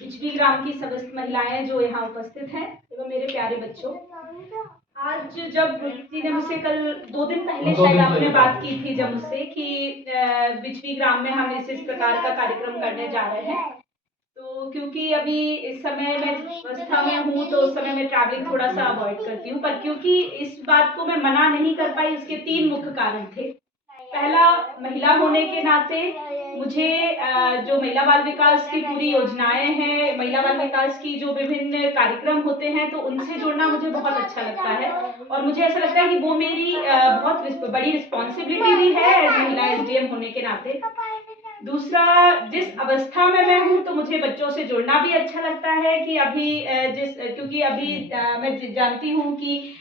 बिजली ग्राम की समस्त महिलाएं जो यहाँ उपस्थित हैं एवं मेरे प्यारे बच्चों, आज जब जी ने मुझसे कल 2 दिन पहले शायद आपने बात की थी जब मुझसे कि बिजली ग्राम में हम इस प्रकार का कार्यक्रम करने जा रहे हैं। तो क्योंकि अभी इस समय मैं अवस्था में हूँ तो उस समय मैं ट्रैवलिंग थोड़ा सा अवॉइड करती हूँ, पर क्योंकि इस बात को मैं मना नहीं कर पाई, उसके 3 मुख्य कारण थे। पहला, महिला होने के नाते मुझे जो महिला बाल विकास की पूरी योजनाएं हैं, महिला बाल विकास की जो विभिन्न कार्यक्रम होते हैं, तो उनसे जुड़ना मुझे बहुत अच्छा लगता है और मुझे ऐसा लगता है कि वो मेरी बहुत बड़ी रिस्पॉन्सिबिलिटी भी है एज महिला एसडीएम होने के नाते। दूसरा, जिस अवस्था में मैं हूँ तो मुझे बच्चों से जुड़ना भी अच्छा लगता है कि अभी क्योंकि अभी मैं जानती हूँ कि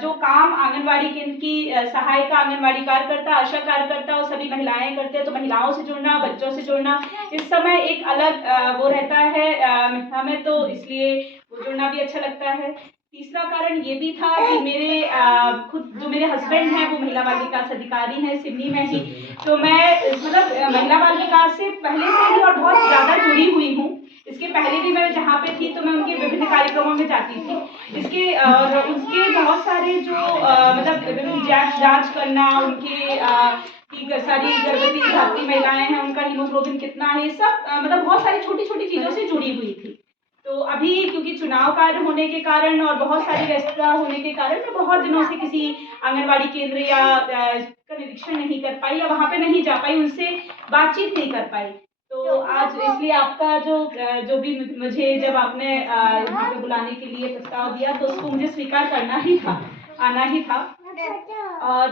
जो काम आंगनवाड़ी केंद्र की सहायिका आंगनवाड़ी कार्यकर्ता, आशा कार्यकर्ता और सभी महिलाएं करते हैं, तो महिलाओं से जुड़ना, बच्चों से जुड़ना इस समय एक अलग वो रहता है हमें, तो इसलिए वो जुड़ना भी अच्छा लगता है। तीसरा कारण ये भी था कि मेरे खुद जो मेरे हस्बैंड हैं वो महिला बाल विकास अधिकारी हैं सिवनी में ही, तो मैं मतलब महिला बाल विकास से पहले से ही और बहुत ज़्यादा जुड़ी हुई हूँ। इसके पहले भी मैं जहाँ पे थी तो मैं उनके विभिन्न कार्यक्रमों में जाती थी। इसके और उसके बहुत सारे जो मतलब विभिन्न जांच करना, उनके की सारी गर्भवती धात्री महिलाएं हैं उनका हीमोग्लोबिन कितना है, ये सब मतलब बहुत सारी छोटी-छोटी चीज़ों से जुड़ी हुई थी। तो अभी क्योंकि चुनाव कार्य होने के कारण और बहुत सारी व्यस्तता होने के कारण मैं बहुत दिनों से किसी आंगनवाड़ी केंद्र या का निरीक्षण नहीं कर पाई या वहाँ पे नहीं जा पाई, उनसे बातचीत नहीं कर पाई। तो आज इसलिए आपका जो भी मुझे जब आपने यहाँ पे बुलाने के लिए प्रस्ताव दिया तो उसको मुझे स्वीकार करना ही था, आना ही था। और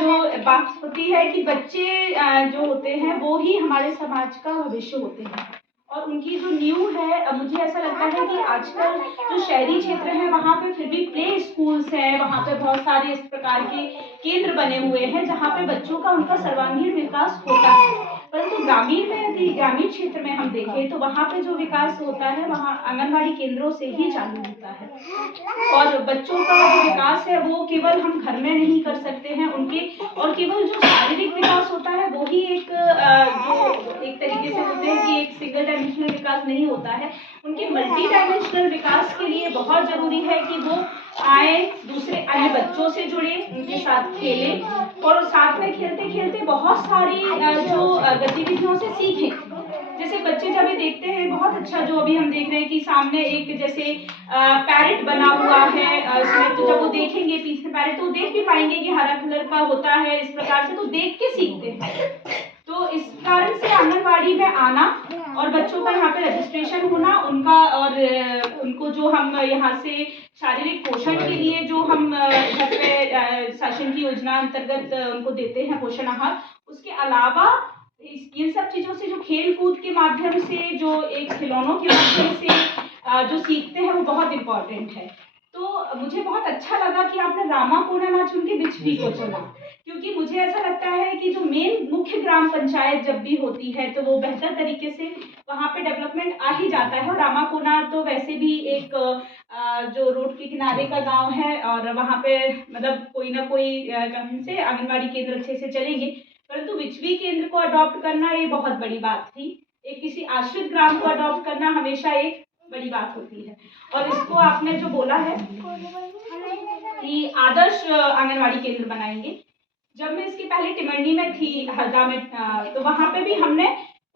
जो बात होती है कि बच्चे जो होते हैं वो ही हमारे समाज का भविष्य होते हैं और उनकी जो नींव है, मुझे ऐसा लगता है कि आजकल जो शहरी क्षेत्र है वहाँ पे फिर भी प्ले स्कूल्स हैं, वहाँ पे बहुत सारे इस प्रकार के केंद्र बने हुए हैं जहाँ पे बच्चों का उनका सर्वांगीण विकास होता है। परंतु ग्रामीण में यदि ग्रामीण क्षेत्र में हम देखें तो वहाँ पे जो विकास होता है वहाँ आंगनवाड़ी केंद्रों से ही चालू होता है और बच्चों का जो विकास है वो केवल हम घर में नहीं कर सकते हैं उनके, और केवल जो शारीरिक विकास होता है वो ही एक जो एक तरीके से होते हैं कि एक सिंगल डायमेंशनल विकास नहीं होता है, उनके मल्टी डायमेंशनल विकास के लिए बहुत जरूरी है कि वो आए, दूसरे अन्य बच्चों से जुड़े, उनके साथ खेलें और साथ में खेलते खेलते बहुत सारी जो गतिविधियों से सीखें। जैसे बच्चे जब ये देखते हैं बहुत अच्छा, जो अभी हम देख रहे हैं कि सामने एक जैसे पैरेट बना हुआ है इसमें, तो जब वो देखेंगे पीछे पैरेट तो देख भी पाएंगे कि हरा कलर का होता है इस प्रकार से, तो देख के सीखते हैं। तो इस कारण से आंगनवाड़ी में आना और बच्चों का यहाँ पे रजिस्ट्रेशन होना, उनका और उनको जो हम यहाँ से शारीरिक पोषण के लिए जो हम घर पे शासन की योजना अंतर्गत उनको देते हैं पोषण आहार, उसके अलावा इन सब चीज़ों से जो खेल कूद के माध्यम से, जो एक खिलौनों के माध्यम से जो सीखते हैं वो बहुत इम्पोर्टेंट है। तो मुझे बहुत अच्छा लगा कि आपने रामाकोना ना चुन के बिचवी को चुना, क्योंकि मुझे ऐसा लगता है कि जो मेन मुख्य ग्राम पंचायत जब भी होती है तो वो बेहतर तरीके से वहाँ पे डेवलपमेंट आ ही जाता है। और रामाकोना तो वैसे भी एक जो रोड के किनारे का गांव है और वहाँ पे मतलब कोई ना कोई कहीं से आंगनबाड़ी केंद्र अच्छे से चलेंगे, परंतु बिचवी केंद्र को अडॉप्ट करना ये बहुत बड़ी बात थी। एक किसी आश्रित ग्राम को अडॉप्ट करना हमेशा एक बड़ी बात होती है। और इसको आपने जो बोला है कि आदर्श आंगनवाड़ी केंद्र बनाएंगे, जब मैं इसके पहले टिमरनी में थी हरदा में, तो वहाँ पे भी हमने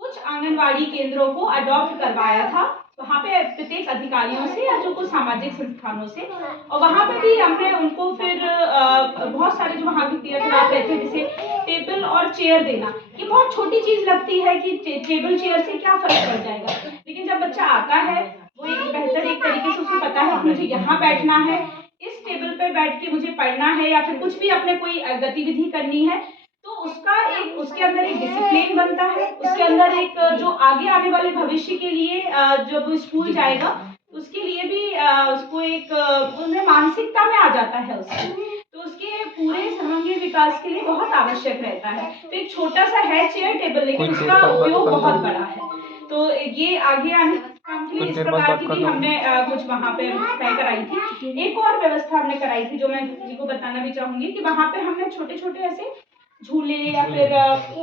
कुछ आंगनवाड़ी केंद्रों को अडॉप्ट करवाया था, वहाँ पे प्रत्येक अधिकारियों से या जो कुछ सामाजिक संस्थानों से, और वहाँ पे भी हमने उनको फिर बहुत सारे जो वहाँ के क्रियाकलाप रहते हैं जैसे टेबल और चेयर देना। ये बहुत छोटी चीज लगती है कि टेबल चेयर से क्या फर्क पड़ जाएगा, लेकिन जब बच्चा आता है वो एक बेहतर एक तरीके से उसे पता है कि मुझे यहाँ बैठना है, इस टेबल पे बैठ के मुझे पढ़ना है या फिर कुछ भी अपने कोई गतिविधि करनी है, तो उसका एक उसके अंदर एक डिसिप्लिन बनता है, उसके अंदर एक जो आगे आने वाले भविष्य के लिए जब स्कूल जाएगा उसके लिए भी उसको एक उसमें मानसिकता में आ जाता है उसकी, तो उसके पूरे सर्वांगीण विकास के लिए बहुत आवश्यक रहता है। तो एक छोटा सा है चेयर टेबल, लेकिन उसका उपयोग बहुत बड़ा है। तो ये आगे आने काम के लिए इस प्रकार की भी हमने कुछ वहाँ पे तय कराई थी। एक और व्यवस्था हमने कराई थी जो मैं जी को बताना भी चाहूंगी कि वहाँ पे हमने छोटे छोटे ऐसे झूले या फिर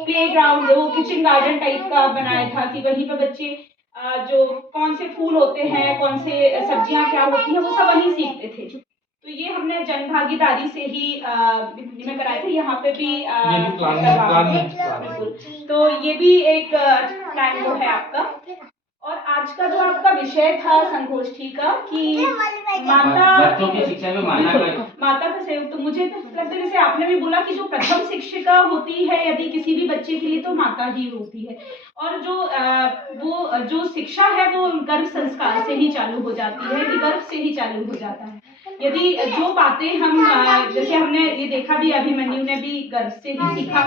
प्ले ग्राउंड, वो किचन गार्डन टाइप का बनाया था कि वहीं पे बच्चे जो कौन से फूल होते हैं, कौन से सब्जियां क्या होती हैं, वो सब वहीं सीखते थे। तो ये हमने जन भागीदारी से ही दिल्ली में कराए थे। यहाँ पे भी बिल्कुल। तो ये भी एक प्लान वो है आपका। और आज का जो आपका विषय था संगोष्ठी का कि बच्चों की शिक्षा में माता का सहयोग, तो मुझे तो लगता है जैसे आपने भी बोला कि जो प्रथम शिक्षिका होती है यदि किसी भी बच्चे के लिए तो माता ही होती है। और जो वो जो शिक्षा है वो गर्भ संस्कार से ही चालू हो जाती है, कि गर्भ से ही चालू हो जाता है। यदि जो बातें हम जैसे हमने ये देखा भी, अभिमन्यु ने भी गर्भ से ही सीखा,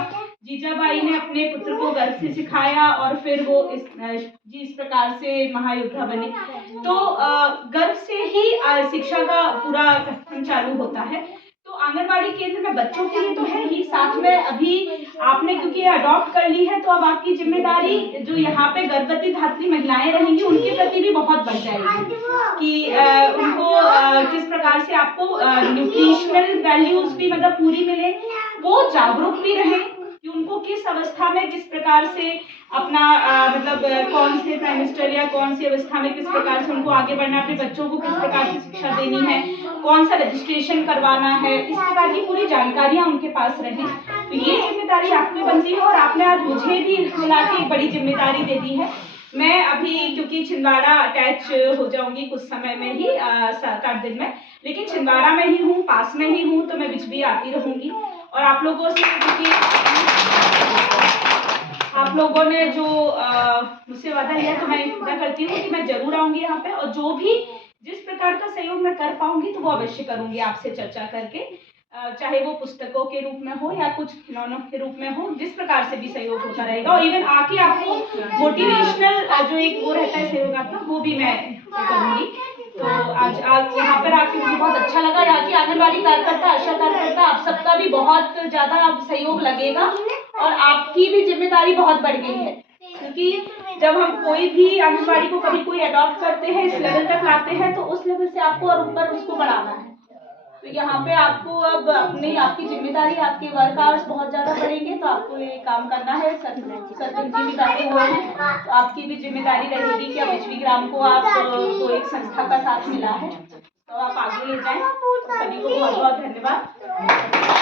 जीजाबाई ने अपने पुत्र को गर्भ से सिखाया और फिर वो इस प्रकार से महायोद्धा बने। तो गर्भ से ही शिक्षा का पूरा कथन चालू होता है। तो आंगनवाड़ी केंद्र में बच्चों के लिए तो है ही, साथ में अभी आपने क्योंकि अडॉप्ट कर ली है तो अब आपकी जिम्मेदारी जो यहाँ पे गर्भवती धात्री महिलाएं रहेंगी उनके प्रति भी बहुत बढ़ जाएगी कि उनको किस प्रकार से आपको न्यूट्रिशनल वैल्यूज भी मतलब पूरी मिले, वो जागरूक भी रहे कि उनको किस अवस्था में किस प्रकार से अपना मतलब कौन से ट्राइमेस्टर या कौन सी अवस्था में किस प्रकार से उनको आगे बढ़ना, अपने बच्चों को किस प्रकार से शिक्षा देनी है, कौन सा रजिस्ट्रेशन करवाना है, इस प्रकार की पूरी जानकारियां उनके पास रहें। तो ये जिम्मेदारी आपकी बनती है और आपने आज मुझे भी मिला के एक बड़ी जिम्मेदारी दे दी है। मैं अभी क्योंकि छिंदवाड़ा अटैच हो जाऊंगी कुछ समय में ही 7-8 दिन में, लेकिन छिंदवाड़ा में ही हूँ, पास में ही हूँ, तो मैं बिजली आती रहूंगी। और आप लोगों से क्योंकि आप लोगों ने जो मुझसे वादा लिया तो मैं पूरा करती हूँ कि मैं जरूर आऊंगी यहाँ पे, और जो भी जिस प्रकार का सहयोग मैं कर पाऊंगी तो वो अवश्य करूंगी आपसे चर्चा करके, चाहे वो पुस्तकों के रूप में हो या कुछ खिलौनों के रूप में हो, जिस प्रकार से भी सहयोग होता रहेगा। और इवन आके आपको मोटिवेशनल जो एक वो रहता है सहयोग आपका, वो भी मैं करूंगी। तो आज यहाँ पर आके मुझे बहुत अच्छा लगा। यहाँ की आंगनबाड़ी कार्यकर्ता, आशा कार्यकर्ता, आप सबका भी बहुत ज्यादा अब सहयोग लगेगा और आपकी भी जिम्मेदारी बहुत बढ़ गई है, क्योंकि जब हम कोई भी आंगनबाड़ी को कभी कोई अडॉप्ट करते हैं, इस लेवल तक लाते हैं, तो उस लेवल से आपको और ऊपर उसको बढ़ाना है। तो यहाँ पे आपको अब अपनी आपकी जिम्मेदारी, आपके वर्क आवर्स बहुत ज्यादा बढ़ेंगे, तो आपको ये काम करना है। सरपंच जी भी बैठे हुए हैं, तो आपकी भी जिम्मेदारी रहेगी कि अब बिजली ग्राम को आपको एक संस्था का साथ मिला है, तो आप आगे ले जाएं। सभी को बहुत बहुत धन्यवाद।